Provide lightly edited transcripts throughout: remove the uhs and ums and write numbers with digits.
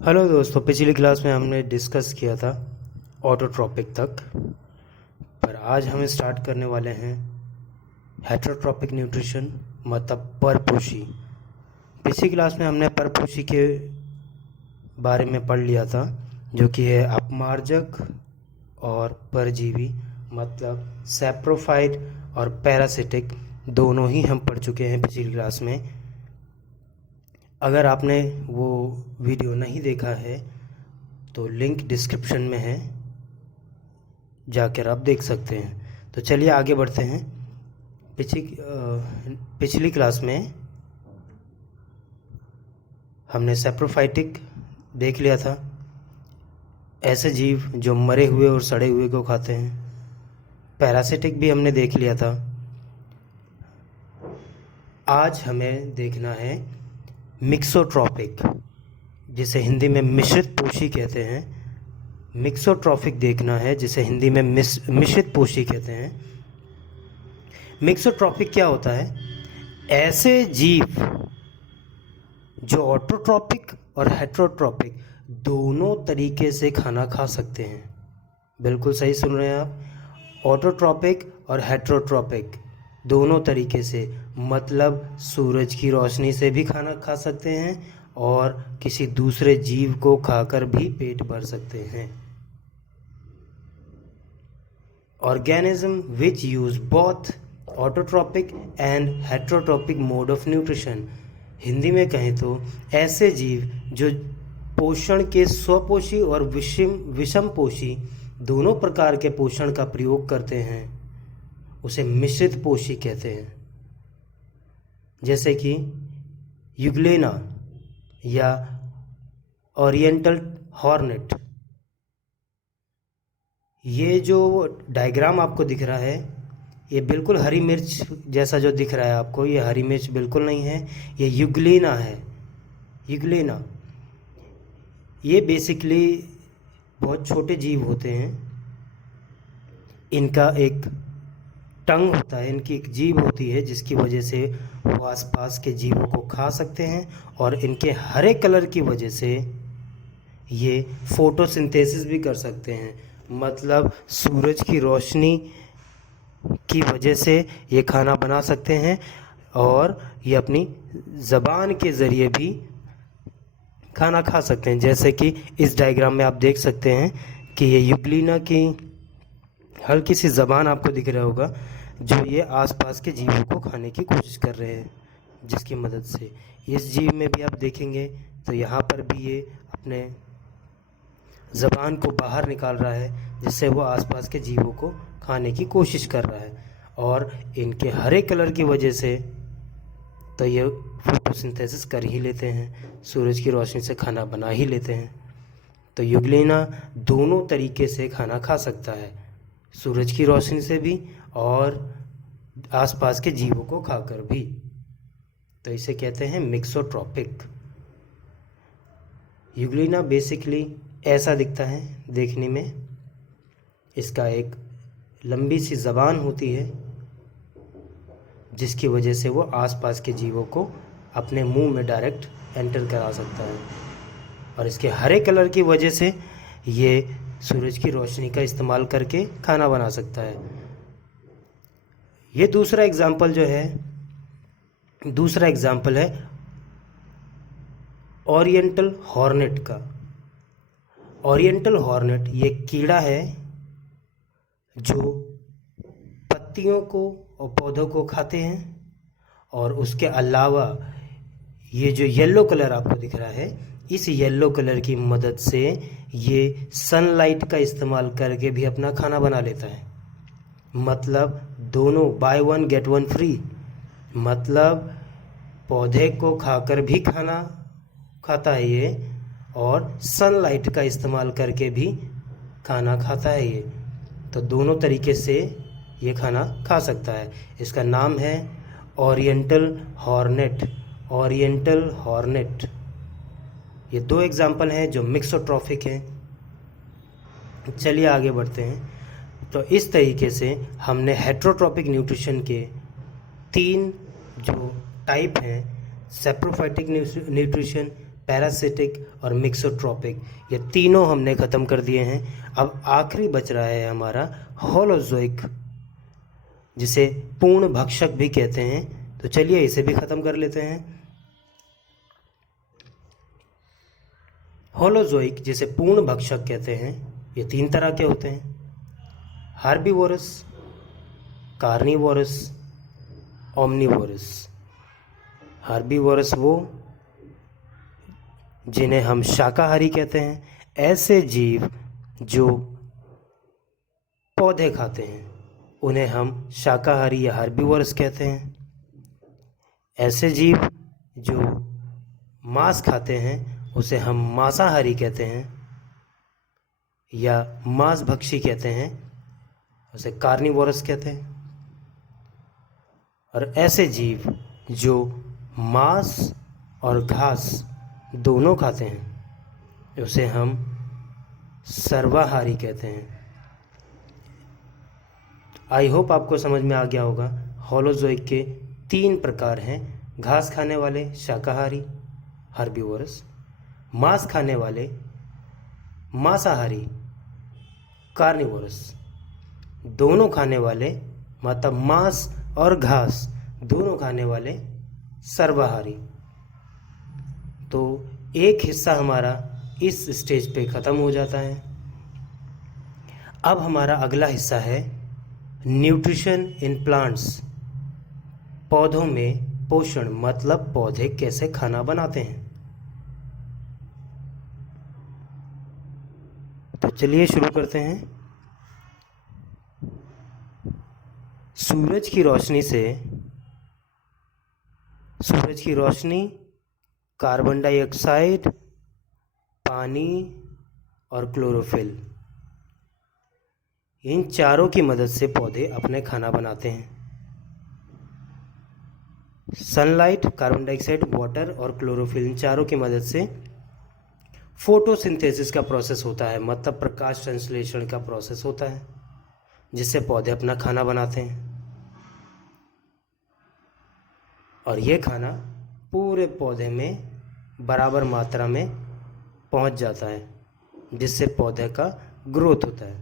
Hello दोस्तों, पिछली class में हमने डिस्कस किया था ऑटोट्रॉपिक तक। पर आज हम स्टार्ट करने वाले हैं हेटरोट्रॉपिक न्यूट्रिशन, मतलब परपोषी। पिछली क्लास में हमने परपोषी के बारे में पढ़ लिया था, जो कि है अपमार्जक और परजीवी, मतलब सैप्रोफाइट और पैरासिटिक, दोनों ही हम पढ़ चुके हैं पिछली क्लास में। अगर आपने वो वीडियो नहीं देखा है तो लिंक डिस्क्रिप्शन में है, जाकर आप देख सकते हैं। तो चलिए आगे बढ़ते हैं। पिछली क्लास में हमने सैप्रोफाइटिक देख लिया था, ऐसे जीव जो मरे हुए और सड़े हुए को खाते हैं। पैरासिटिक भी हमने देख लिया था। आज हमें देखना है मिक्सोट्रॉपिक, जिसे हिंदी में मिश्रित पोषी कहते हैं। मिक्सोट्रॉपिक देखना है, जिसे हिंदी में मिश्रित पोषी कहते हैं। मिक्सोट्रॉपिक क्या होता है? ऐसे जीव जो ऑटोट्रॉपिक और हेटरोट्रॉपिक दोनों तरीके से खाना खा सकते हैं। बिल्कुल सही सुन रहे हैं आप। ऑटोट्रॉपिक और हेटरोट्रॉपिक दोनों तरीके से, मतलब सूरज की रोशनी से भी खाना खा सकते हैं और किसी दूसरे जीव को खाकर भी पेट भर सकते हैं। Organism which use both autotrophic and heterotrophic mode of nutrition. Hindi में कहें तो ऐसे जीव जो पोषण के स्वपोषी और विषम पोषी दोनों प्रकार के पोषण का प्रयोग करते हैं, उसे मिश्रित पोषी कहते हैं। जैसे कि यूग्लेना या ओरिएंटल हॉर्नेट। ये जो डायग्राम आपको दिख रहा है, ये बिल्कुल हरी मिर्च जैसा जो दिख रहा है आपको, ये हरी मिर्च बिल्कुल नहीं है, ये यूग्लेना है। यूग्लेना ये बेसिकली बहुत छोटे जीव होते हैं। इनका एक टंग होता है, इनकी एक जीभ होती है, जिसकी वजह से वो आसपास के जीवों को खा सकते हैं। और इनके हरे कलर की वजह से ये फोटोसिंथेसिस भी कर सकते हैं, मतलब सूरज की रोशनी की वजह से ये खाना बना सकते हैं। और ये अपनी ज़बान के ज़रिए भी खाना खा सकते हैं। जैसे कि इस डायग्राम में आप देख सकते हैं कि ये यूग्लिना की हल्की सी ज़बान आपको दिख रहा होगा, जो ये आसपास के जीवों को खाने की कोशिश कर रहे हैं, जिसकी मदद से इस जीव में भी आप देखेंगे तो यहाँ पर भी ये अपने ज़बान को बाहर निकाल रहा है, जिससे वो आसपास के जीवों को खाने की कोशिश कर रहा है। और इनके हरे कलर की वजह से तो ये फोटोसिंथेसिस कर ही लेते हैं, सूरज की रोशनी से खाना बना ही लेते हैं। तो यूग्लेना दोनों तरीके से खाना खा सकता है, सूरज की रोशनी से भी और आसपास के जीवों को खाकर भी। तो इसे कहते हैं मिक्सोट्रॉपिक। यूग्लिना बेसिकली ऐसा दिखता है देखने में। इसका एक लंबी सी ज़बान होती है, जिसकी वजह से वो आसपास के जीवों को अपने मुंह में डायरेक्ट एंटर करा सकता है। और इसके हरे कलर की वजह से ये सूरज की रोशनी का इस्तेमाल करके खाना बना सकता है। ये दूसरा एग्जाम्पल है ओरिएंटल हॉर्नेट का। ओरिएंटल हॉर्नेट ये कीड़ा है जो पत्तियों को और पौधों को खाते हैं। और उसके अलावा ये जो येलो कलर आपको दिख रहा है, इस येलो कलर की मदद से ये सनलाइट का इस्तेमाल करके भी अपना खाना बना लेता है। मतलब दोनों by one get one free, मतलब पौधे को खाकर भी खाना खाता है ये, और सनलाइट का इस्तेमाल करके भी खाना खाता है ये। तो दोनों तरीके से ये खाना खा सकता है। इसका नाम है ओरिएंटल हॉर्नेट। Oriental hornet. ये दो एग्जाम्पल हैं जो मिक्सोट्रॉफिक हैं। चलिए आगे बढ़ते हैं। तो इस तरीके से हमने हेटरोट्रॉपिक न्यूट्रिशन के 3 जो टाइप हैं, सैप्रोफाइटिक न्यूट्रिशन, पैरासिटिक और मिक्सोट्रॉपिक, ये तीनों हमने ख़त्म कर दिए हैं। अब आखिरी बच रहा है हमारा होलोजोइक, जिसे पूर्ण भक्षक भी कहते हैं। तो चलिए इसे भी ख़त्म कर लेते हैं। होलोजोइक, जिसे पूर्ण भक्षक कहते हैं, ये 3 तरह के होते हैं: हार्बीवोरस, कार्निवोरस, ओमनिवोरस। हार्बीवोरस वो जिन्हें हम शाकाहारी कहते हैं, ऐसे जीव जो पौधे खाते हैं उन्हें हम शाकाहारी या हार्बीवोरस कहते हैं। ऐसे जीव जो मांस खाते हैं उसे हम मांसाहारी कहते हैं या मांसभक्षी कहते हैं, उसे कार्निवोरस कहते हैं। और ऐसे जीव जो मांस और घास दोनों खाते हैं उसे हम सर्वाहारी कहते हैं। आई होप आपको समझ में आ गया होगा। होलोजोइक के 3 प्रकार हैं: घास खाने वाले शाकाहारी हार्बीवोरस, मांस खाने वाले मांसाहारी कार्निवोरस, दोनों खाने वाले मतलब मांस और घास दोनों खाने वाले सर्वाहारी। तो एक हिस्सा हमारा इस स्टेज पे ख़त्म हो जाता है। अब हमारा अगला हिस्सा है न्यूट्रिशन इन प्लांट्स, पौधों में पोषण, मतलब पौधे कैसे खाना बनाते हैं। तो चलिए शुरू करते हैं। सूरज की रोशनी, कार्बन डाइऑक्साइड, पानी और क्लोरोफिल, इन चारों की मदद से पौधे अपने खाना बनाते हैं। सनलाइट, कार्बन डाइऑक्साइड, वाटर और क्लोरोफिल, इन चारों की मदद से फोटोसिंथेसिस का प्रोसेस होता है, मतलब प्रकाश संश्लेषण का प्रोसेस होता है, जिससे पौधे अपना खाना बनाते हैं। और ये खाना पूरे पौधे में बराबर मात्रा में पहुंच जाता है, जिससे पौधे का ग्रोथ होता है।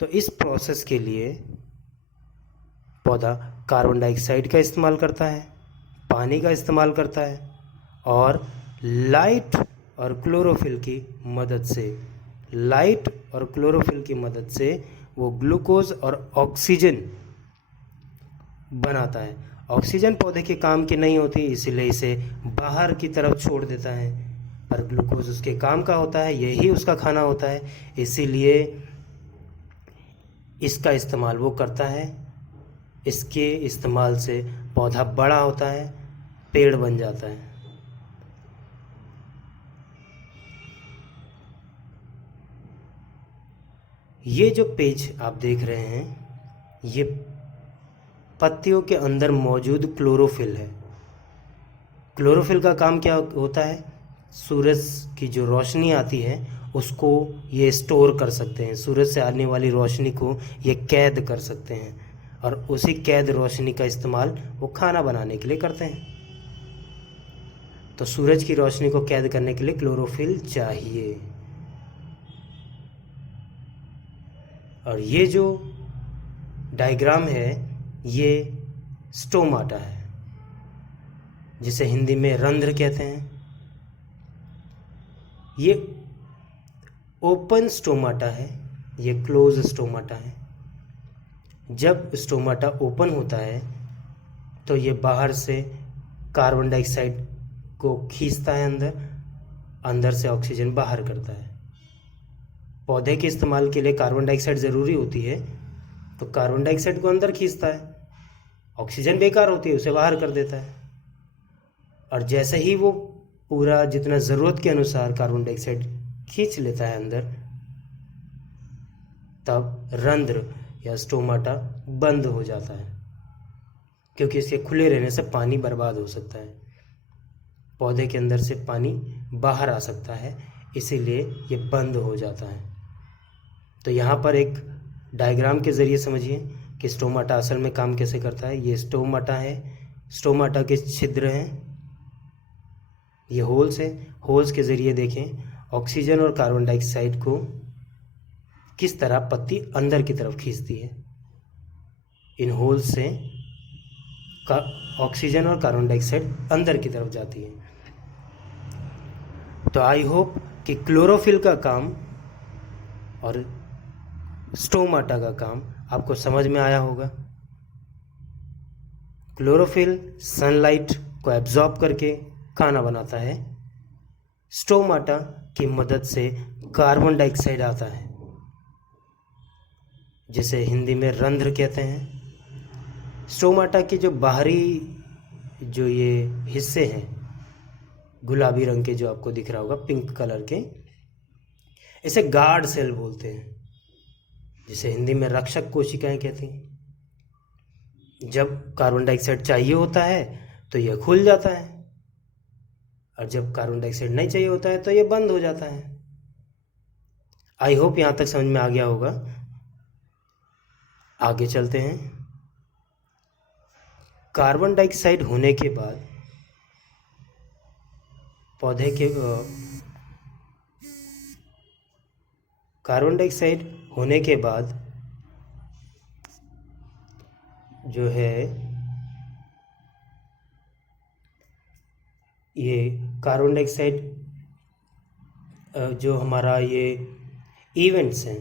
तो इस प्रोसेस के लिए पौधा कार्बन डाइऑक्साइड का इस्तेमाल करता है, पानी का इस्तेमाल करता है और लाइट और क्लोरोफिल की मदद से वो ग्लूकोज और ऑक्सीजन बनाता है। ऑक्सीजन पौधे के काम की नहीं होती, इसलिए इसे बाहर की तरफ छोड़ देता है, पर ग्लूकोज उसके काम का होता है, यही उसका खाना होता है, इसीलिए इसका इस्तेमाल वो करता है। इसके इस्तेमाल से पौधा बड़ा होता है, पेड़ बन जाता है। ये जो पेज आप देख रहे हैं, ये पत्तियों के अंदर मौजूद क्लोरोफिल है। क्लोरोफिल का काम क्या होता है? सूरज की जो रोशनी आती है उसको ये स्टोर कर सकते हैं, सूरज से आने वाली रोशनी को ये कैद कर सकते हैं, और उसी कैद रोशनी का इस्तेमाल वो खाना बनाने के लिए करते हैं। तो सूरज की रोशनी को कैद करने के लिए क्लोरोफिल चाहिए। और ये जो डायग्राम है ये स्टोमाटा है, जिसे हिंदी में रंध्र कहते हैं। ये ओपन स्टोमाटा है, ये क्लोज स्टोमाटा है। जब स्टोमाटा ओपन होता है तो ये बाहर से कार्बन डाइऑक्साइड को खींचता है अंदर से ऑक्सीजन बाहर करता है। पौधे के इस्तेमाल के लिए कार्बन डाइऑक्साइड ज़रूरी होती है, तो कार्बन डाइऑक्साइड को अंदर खींचता है, ऑक्सीजन बेकार होती है उसे बाहर कर देता है। और जैसे ही वो पूरा जितना ज़रूरत के अनुसार कार्बन डाइऑक्साइड खींच लेता है अंदर, तब रंध्र या स्टोमाटा बंद हो जाता है, क्योंकि इसके खुले रहने से पानी बर्बाद हो सकता है, पौधे के अंदर से पानी बाहर आ सकता है, इसीलिए ये बंद हो जाता है। तो यहाँ पर एक डायग्राम के ज़रिए समझिए कि स्टोमाटा असल में काम कैसे करता है। ये स्टोमाटा है, स्टोमाटा के छिद्र हैं, ये होल्स हैं, होल्स के ज़रिए देखें ऑक्सीजन और कार्बन डाइऑक्साइड को किस तरह पत्ती अंदर की तरफ खींचती है। इन होल्स से ऑक्सीजन और कार्बन डाइऑक्साइड अंदर की तरफ जाती है। तो आई होप कि क्लोरोफिल का काम और स्टोमाटा का काम आपको समझ में आया होगा। क्लोरोफिल सनलाइट को एब्जॉर्ब करके खाना बनाता है, स्टोमाटा की मदद से कार्बन डाइऑक्साइड आता है, जिसे हिंदी में रंध्र कहते हैं। स्टोमाटा के जो बाहरी जो ये हिस्से हैं गुलाबी रंग के, जो आपको दिख रहा होगा पिंक कलर के, इसे गार्ड सेल बोलते हैं, जिसे हिंदी में रक्षक कोशिकाएं कहती हैं। जब कार्बन डाइऑक्साइड चाहिए होता है तो यह खुल जाता है, और जब कार्बन डाइऑक्साइड नहीं चाहिए होता है तो यह बंद हो जाता है। आई होप यहाँ तक समझ में आ गया होगा। आगे चलते हैं। कार्बन डाइऑक्साइड होने के बाद पौधे के कार्बन डाइऑक्साइड होने के बाद जो है ये कार्बन डाइऑक्साइड जो हमारा ये इवेंट्स हैं,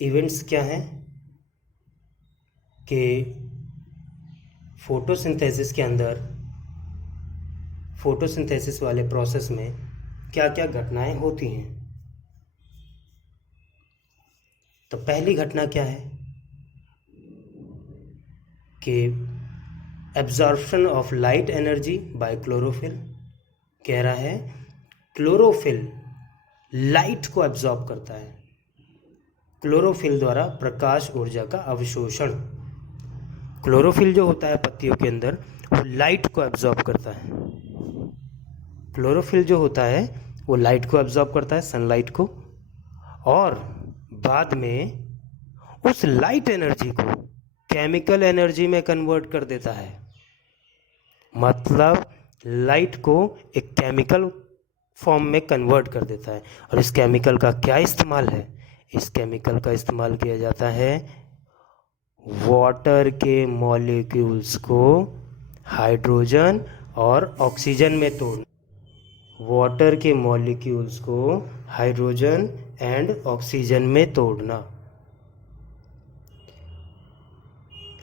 इवेंट्स क्या हैं कि फोटोसिंथेसिस के अंदर, फोटोसिंथेसिस वाले प्रोसेस में क्या क्या घटनाएं होती हैं। तो पहली घटना क्या है कि absorption of light energy by chlorophyll. कह रहा है क्लोरोफिल लाइट को एब्जॉर्ब करता है, क्लोरोफिल द्वारा प्रकाश ऊर्जा का अवशोषण। क्लोरोफिल जो होता है पत्तियों के अंदर, वो लाइट को एब्जॉर्ब करता है। क्लोरोफिल जो होता है वो लाइट को एब्जॉर्ब करता है, सनलाइट को, और बाद में उस लाइट एनर्जी को केमिकल एनर्जी में कन्वर्ट कर देता है। मतलब लाइट को एक केमिकल फॉर्म में कन्वर्ट कर देता है। और इस केमिकल का क्या इस्तेमाल है? इस केमिकल का इस्तेमाल किया जाता है वाटर के मॉलिक्यूल्स को हाइड्रोजन और ऑक्सीजन में तोड़ना। वाटर के मॉलिक्यूल्स को हाइड्रोजन एंड ऑक्सीजन में तोड़ना।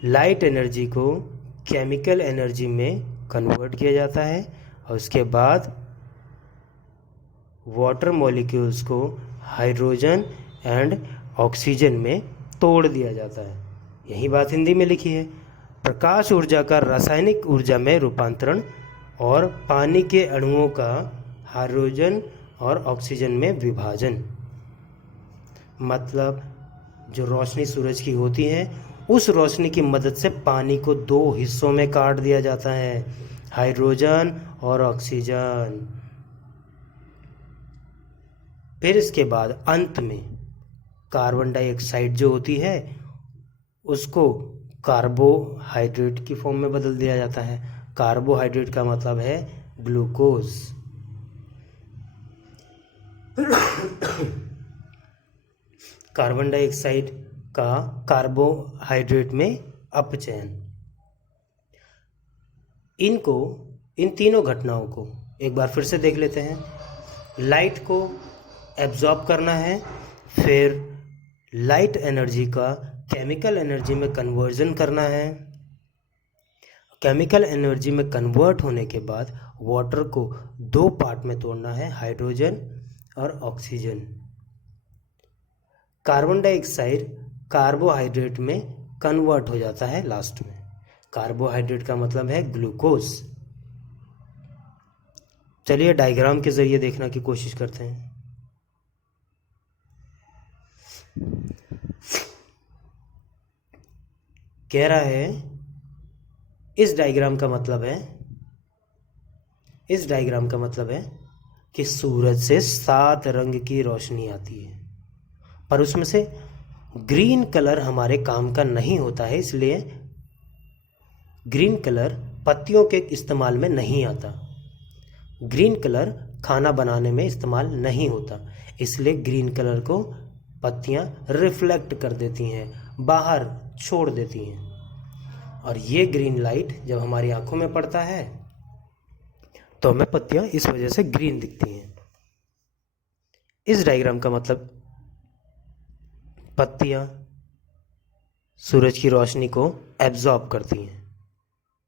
लाइट एनर्जी को केमिकल एनर्जी में कन्वर्ट किया जाता है और उसके बाद वाटर मॉलिक्यूल्स को हाइड्रोजन एंड ऑक्सीजन में तोड़ दिया जाता है। यही बात हिंदी में लिखी है। प्रकाश ऊर्जा का रासायनिक ऊर्जा में रूपांतरण और पानी के अणुओं का हाइड्रोजन और ऑक्सीजन में विभाजन। मतलब जो रोशनी सूरज की होती है, उस रोशनी की मदद से पानी को दो हिस्सों में काट दिया जाता है, हाइड्रोजन और ऑक्सीजन। फिर इसके बाद अंत में कार्बन डाइऑक्साइड जो होती है उसको कार्बोहाइड्रेट की फॉर्म में बदल दिया जाता है। कार्बोहाइड्रेट का मतलब है ग्लूकोज। कार्बन डाइऑक्साइड का कार्बोहाइड्रेट में अपचयन। इन तीनों घटनाओं को एक बार फिर से देख लेते हैं। लाइट को एब्जॉर्ब करना है, फिर लाइट एनर्जी का केमिकल एनर्जी में कन्वर्जन करना है। केमिकल एनर्जी में कन्वर्ट होने के बाद वाटर को दो पार्ट में तोड़ना है, हाइड्रोजन और ऑक्सीजन। कार्बन डाइऑक्साइड कार्बोहाइड्रेट में कन्वर्ट हो जाता है लास्ट में। कार्बोहाइड्रेट का मतलब है ग्लूकोज। चलिए डायग्राम के जरिए देखने की कोशिश करते हैं। कह रहा है इस डायग्राम का मतलब है कि सूरज से 7 रंग की रोशनी आती है, पर उसमें से ग्रीन कलर हमारे काम का नहीं होता है, इसलिए ग्रीन कलर पत्तियों के इस्तेमाल में नहीं आता। ग्रीन कलर खाना बनाने में इस्तेमाल नहीं होता, इसलिए ग्रीन कलर को पत्तियां रिफ्लेक्ट कर देती हैं, बाहर छोड़ देती हैं। और ये ग्रीन लाइट जब हमारी आंखों में पड़ता है तो हमें पत्तियां इस वजह से ग्रीन दिखती हैं। इस डायग्राम का मतलब पत्तियां सूरज की रोशनी को एब्जॉर्ब करती हैं,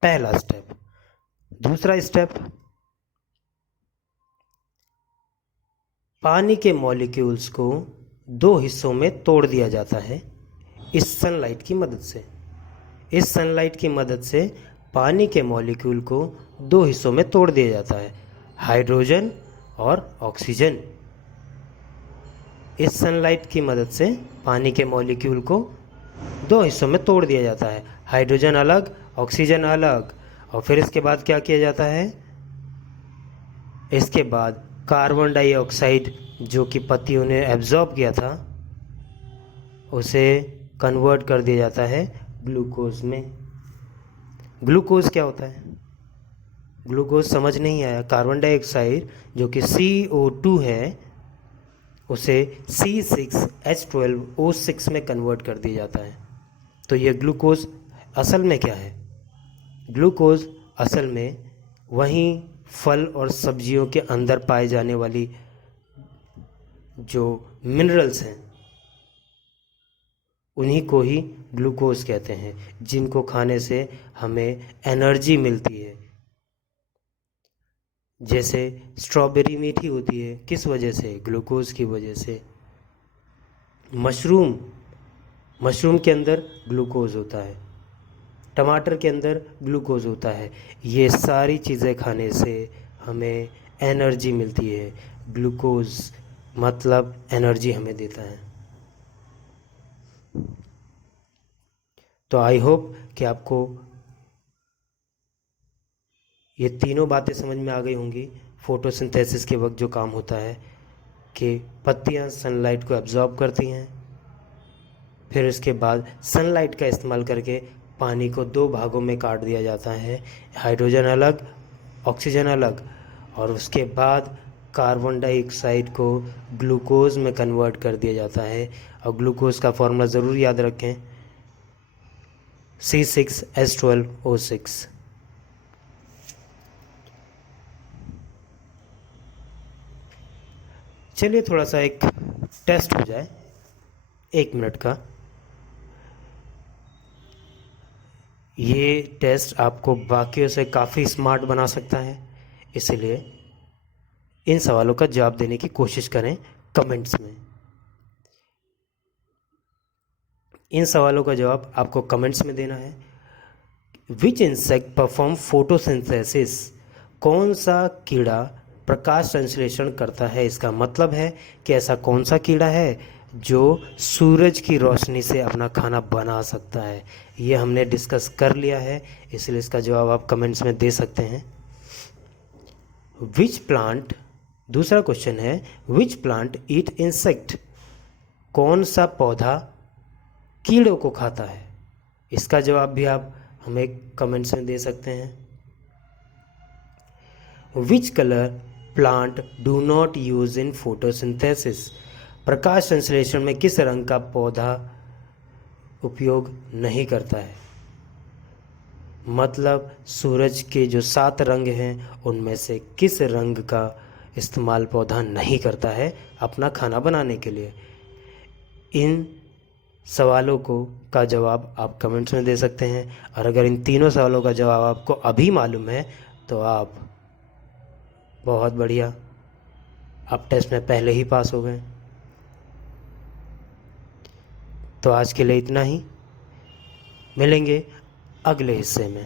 पहला स्टेप। दूसरा स्टेप, पानी के मॉलिक्यूल्स को दो हिस्सों में तोड़ दिया जाता है इस सनलाइट की मदद से। इस सनलाइट की मदद से पानी के मॉलिक्यूल को दो हिस्सों में तोड़ दिया जाता है, हाइड्रोजन और ऑक्सीजन। इस सनलाइट की मदद से पानी के मॉलिक्यूल को दो हिस्सों में तोड़ दिया जाता है, हाइड्रोजन अलग, ऑक्सीजन अलग। और फिर इसके बाद क्या किया जाता है, इसके बाद कार्बन डाइऑक्साइड जो कि पत्तियों ने एब्जॉर्ब किया था उसे कन्वर्ट कर दिया जाता है ग्लूकोज में। ग्लूकोज क्या होता है? ग्लूकोज समझ नहीं आया? कार्बन डाइऑक्साइड जो कि CO2 है उसे C6H12O6 में कन्वर्ट कर दिया जाता है। तो ये ग्लूकोज असल में क्या है? ग्लूकोज असल में वहीं फल और सब्जियों के अंदर पाए जाने वाली जो मिनरल्स हैं उन्हीं को ही ग्लूकोज कहते हैं, जिनको खाने से हमें एनर्जी मिलती है। जैसे स्ट्रॉबेरी मीठी होती है, किस वजह से? ग्लूकोज की वजह से। मशरूम के अंदर ग्लूकोज होता है, टमाटर के अंदर ग्लूकोज होता है। ये सारी चीज़ें खाने से हमें एनर्जी मिलती है। ग्लूकोज मतलब एनर्जी हमें देता है। तो आई होप कि आपको ये तीनों बातें समझ में आ गई होंगी। फोटोसिंथेसिस के वक्त जो काम होता है कि पत्तियां सनलाइट को एब्जॉर्ब करती हैं, फिर उसके बाद सनलाइट का इस्तेमाल करके पानी को दो भागों में काट दिया जाता है, हाइड्रोजन अलग, ऑक्सीजन अलग। और उसके बाद कार्बन डाइऑक्साइड को ग्लूकोज में कन्वर्ट कर दिया जाता है। और ग्लूकोज का फॉर्मूला ज़रूर याद रखें, C6H12O6। चलिए थोड़ा सा एक टेस्ट हो जाए 1 मिनट का। ये टेस्ट आपको बाकियों से काफ़ी स्मार्ट बना सकता है, इसलिए इन सवालों का जवाब देने की कोशिश करें कमेंट्स में। इन सवालों का जवाब आपको कमेंट्स में देना है। विच इंसेक्ट परफॉर्म फोटोसिंथेसिस? कौन सा कीड़ा प्रकाश संश्लेषण करता है? इसका मतलब है कि ऐसा कौन सा कीड़ा है जो सूरज की रोशनी से अपना खाना बना सकता है। ये हमने डिस्कस कर लिया है, इसलिए इसका जवाब आप कमेंट्स में दे सकते हैं। विच प्लांट, दूसरा क्वेश्चन है, विच प्लांट ईट इंसेक्ट? कौन सा पौधा कीड़ों को खाता है? इसका जवाब भी आप हमें कमेंट्स में दे सकते हैं। Which colour plant do not use in photosynthesis? प्रकाश संश्लेषण में किस रंग का पौधा उपयोग नहीं करता है? मतलब सूरज के जो 7 रंग हैं उनमें से किस रंग का इस्तेमाल पौधा नहीं करता है अपना खाना बनाने के लिए? इन सवालों का जवाब आप कमेंट्स में दे सकते हैं। और अगर इन तीनों सवालों का जवाब आपको अभी मालूम है तो आप बहुत बढ़िया, आप टेस्ट में पहले ही पास हो गए। तो आज के लिए इतना ही, मिलेंगे अगले हिस्से में।